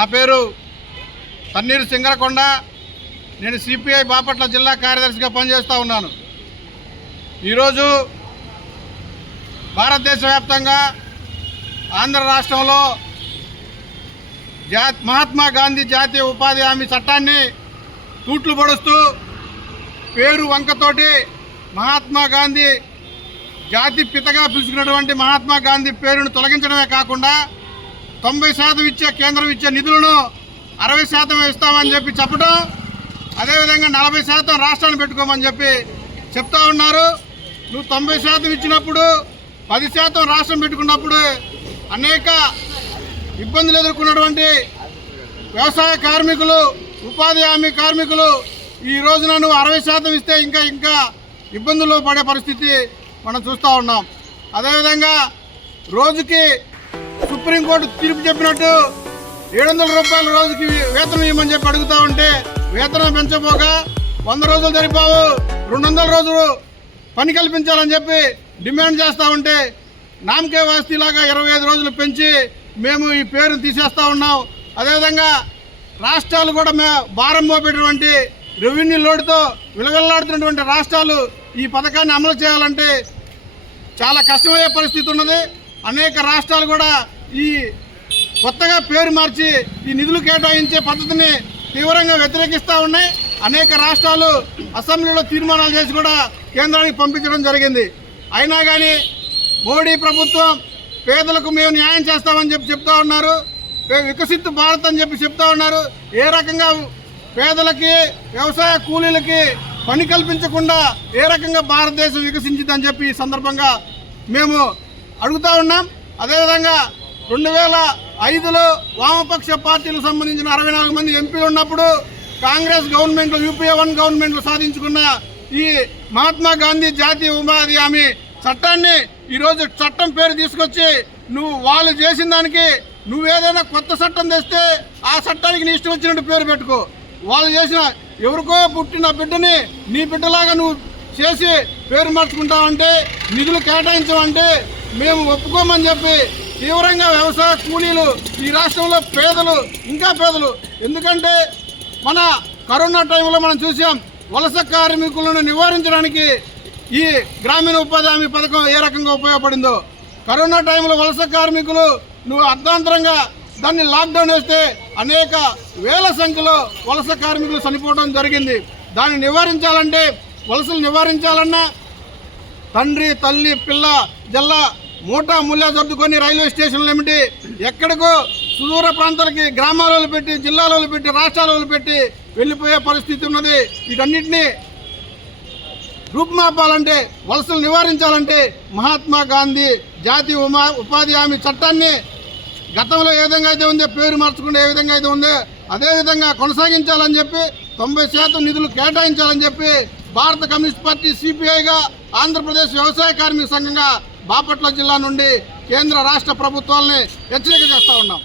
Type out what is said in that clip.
నా పేరు తన్నీరు సింగరకొండ. నేను సిపిఐ బాపట్ల జిల్లా కార్యదర్శిగా పనిచేస్తూ ఉన్నాను. ఈరోజు భారతదేశ వ్యాప్తంగా ఆంధ్ర రాష్ట్రంలో జా మహాత్మా గాంధీ జాతీయ ఉపాధి హామీ చట్టాన్ని తూట్లు పొడుస్తూ పేరు వంకతోటి మహాత్మా గాంధీ జాతి పితగా పిలుచుకున్నటువంటి మహాత్మా గాంధీ పేరును తొలగించడమే కాకుండా తొంభై శాతం ఇచ్చే కేంద్రం ఇచ్చే నిధులను అరవై శాతం ఇస్తామని చెప్పి చెప్పడం అదేవిధంగా నలభై శాతం రాష్ట్రాన్ని పెట్టుకోమని చెప్పి చెప్తా ఉన్నారు. నువ్వు తొంభై శాతం ఇచ్చినప్పుడు పది శాతం రాష్ట్రం పెట్టుకున్నప్పుడు అనేక ఇబ్బందులు ఎదుర్కొన్నటువంటి వ్యవసాయ కార్మికులు ఉపాధి హామీ కార్మికులు ఈ రోజున నువ్వు అరవై శాతం ఇస్తే ఇంకా ఇంకా ఇబ్బందులు పడే పరిస్థితి మనం చూస్తూ ఉన్నాం. అదేవిధంగా రోజుకి సుప్రీంకోర్టు తీర్పు చెప్పినట్టు ఏడు వందల రూపాయల రోజుకి వేతనం ఇవ్వమని చెప్పి అడుగుతా ఉంటే వేతనం పెంచబోగా వంద రోజులు సరిపోవు రెండు వందల రోజులు పని కల్పించాలని చెప్పి డిమాండ్ చేస్తూ ఉంటే నామకే వాస్తీలాగా ఇరవై ఐదు రోజులు పెంచి మేము ఈ పేరును తీసేస్తా ఉన్నాం. అదేవిధంగా రాష్ట్రాలు కూడా మే భారం మోపేటటువంటి రెవెన్యూ లోటుతో విలగల్లాడుతున్నటువంటి రాష్ట్రాలు ఈ పథకాన్ని అమలు చేయాలంటే చాలా కష్టమయ్యే పరిస్థితి ఉన్నది. అనేక రాష్ట్రాలు కూడా ఈ కొత్తగా పేరు మార్చి ఈ నిధులు కేటాయించే పద్ధతిని తీవ్రంగా వ్యతిరేకిస్తూ ఉన్నాయి. అనేక రాష్ట్రాలు అసెంబ్లీలో తీర్మానాలు చేసి కూడా కేంద్రానికి పంపించడం జరిగింది. అయినా కానీ మోడీ ప్రభుత్వం పేదలకు మేము న్యాయం చేస్తామని చెప్పి చెప్తా ఉన్నారు. వికసిత్ భారత్ అని చెప్పి చెప్తా ఉన్నారు. ఏ రకంగా పేదలకి వ్యవసాయ కూలీలకి పని కల్పించకుండా ఏ రకంగా భారతదేశం వికసించిందని చెప్పి ఈ సందర్భంగా మేము అడుగుతా ఉన్నాం. అదేవిధంగా రెండు వేల ఐదులో వామపక్ష పార్టీలకు సంబంధించిన అరవై నాలుగు మంది ఎంపీలు ఉన్నప్పుడు కాంగ్రెస్ గవర్నమెంట్ యూపీఏ వన్ గవర్నమెంట్లు సాధించుకున్న ఈ మహాత్మా గాంధీ జాతీయ ఉపాధి హామీ చట్టాన్ని ఈరోజు చట్టం పేరు తీసుకొచ్చి నువ్వు వాళ్ళు చేసిన దానికి నువ్వేదైనా కొత్త చట్టం తెస్తే ఆ చట్టానికి నీ ఇష్టం వచ్చినట్టు పేరు పెట్టుకో. వాళ్ళు చేసిన ఎవరికో పుట్టిన బిడ్డని నీ బిడ్డలాగా నువ్వు చేసి పేరు మార్చుకుంటావంటే నిధులు కేటాయించమంటే మేము ఒప్పుకోమని చెప్పి తీవ్రంగా వ్యవసాయ కూలీలు ఈ రాష్ట్రంలో పేదలు ఇంకా పేదలు. ఎందుకంటే మన కరోనా టైంలో మనం చూసాం వలస కార్మికులను నివారించడానికి ఈ గ్రామీణ ఉపాధి హామీ పథకం ఏ రకంగా ఉపయోగపడిందో. కరోనా టైంలో వలస కార్మికులు నువ్వు అర్ధాంతరంగా దాన్ని లాక్డౌన్ వేస్తే అనేక వేల సంఖ్యలో వలస కార్మికులు చనిపోవడం జరిగింది. దాన్ని నివారించాలంటే వలసలు నివారించాలన్నా తండ్రి తల్లి పిల్ల జల్ల మూటా ముల్లా దొద్దుకొని రైల్వే స్టేషన్లు ఏమిటి? ఎక్కడికో సుదూర ప్రాంతాలకి గ్రామాలలో పెట్టి జిల్లాలలో పెట్టి రాష్ట్రాలలో పెట్టి వెళ్ళిపోయే పరిస్థితి ఉన్నది. వీటన్నిటిని రూపుమాపాలంటే వలసలు నివారించాలంటే మహాత్మా గాంధీ జాతీయ ఉమా ఉపాధి హామీ చట్టాన్ని గతంలో ఏ విధంగా అయితే ఉందో పేరు మార్చుకుంటే ఏ విధంగా అయితే ఉందో అదేవిధంగా కొనసాగించాలని చెప్పి తొంభై శాతం నిధులు కేటాయించాలని చెప్పి భారత కమ్యూనిస్ట్ పార్టీ సిపిఐగా ఆంధ్రప్రదేశ్ వ్యవసాయ కార్మిక సంఘంగా బాపట్ల జిల్లా నుండి కేంద్ర రాష్ట్ర ప్రభుత్వాలని హెచ్చరిక చేస్తా ఉన్నాం.